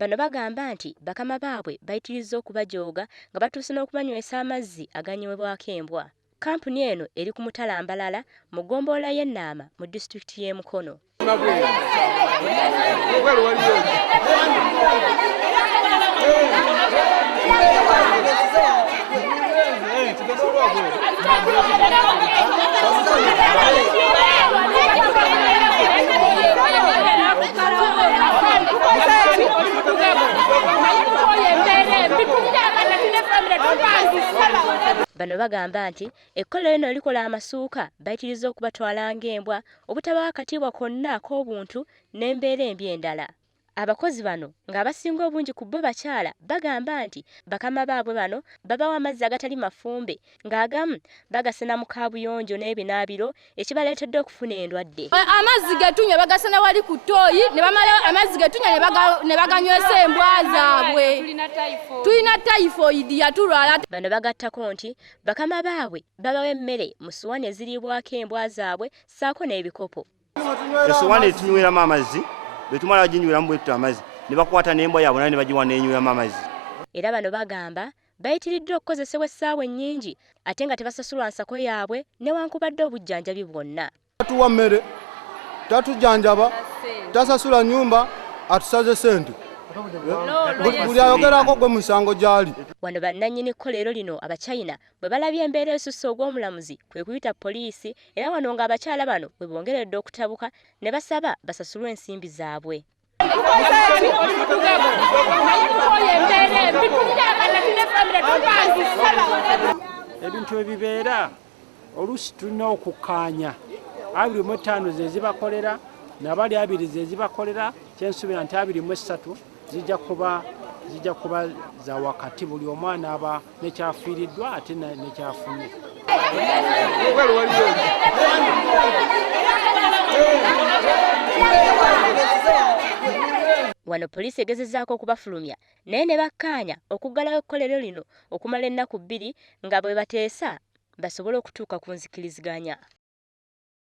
Bano bagamba nti bakama baabwe bayitirizza okubajooga nga batuuse n'okubanywesa amazzi aganywebwako embwa. Kampuni eno eri ku Mutalambalala mu ggombolola y'e Naama mu disitulikiti y'e Mukono. Bano bagamba nti ekkolero lino likola amasuuka bayitirizza okubatwala ng'embwa obutabawa katiibwa konna ak'obuntu n'embeera embi endala. Abakozi bano ng'abasinga obungi ku bo bakyala bagamba nti bakama baabwe bano babawa amazzi agatali mafumbe ng'agamu bagasena mu kaabuyonjo n'ebinaabiro ekibaleetedde okufuna endwadde. Amazzi ge tunywa bagasena wali ku ttooyi ne bamala amazzi ge tunywa ne baganywesa embwa zaabwe. Tulina typhoid yatulwala. Bano bagattako nti bakama baabwe babawa emmere mu ssuwaani eziriibwako embwa zaabwe ssaako n'ebikopo. Essuwaani etunyweramu amazzi betumala baginyweramu bwettu amazzi ne bakwata n'embwa yaabwe nayo ne bagiwa n'enyweramu amazzi. Era bano bagamba bayitiriddwa okukozesebwa essaawa ennyingi ate nga tebasasulwa nsako yaabwe newankubadde obujjanjabi bwonna. Tatuwa mmere, tatujjanjaba, tasasula nnyumba, atusaze ssente. Buli ayogerako gwe musango gy'ali. Wano bannannyini kkolero lino Abachina bwe balabye embeera esusse ogw'omulamuzi kwe kuyita poliisi era wano ng'abakyala bano bwe bongeredde okutabuka ne basaba basasulwe ensimbi zaabwe. Ebintu ebibeera oluusi tulina okukkaanya 25 ze zibakolera n'abali 2 ze zibakolera kyensuubira nti 23 zijja kuba za wakati buli omwana aba nekyafiiriddwa ate nekyafunye. Wano poliisi egezezzaako okubafulumya naye ne bakkaanya okuggalawo ekkolero lino okumala ennaku 2 nga bwe bateesa basobole okutuuka ku nzikiriziganya.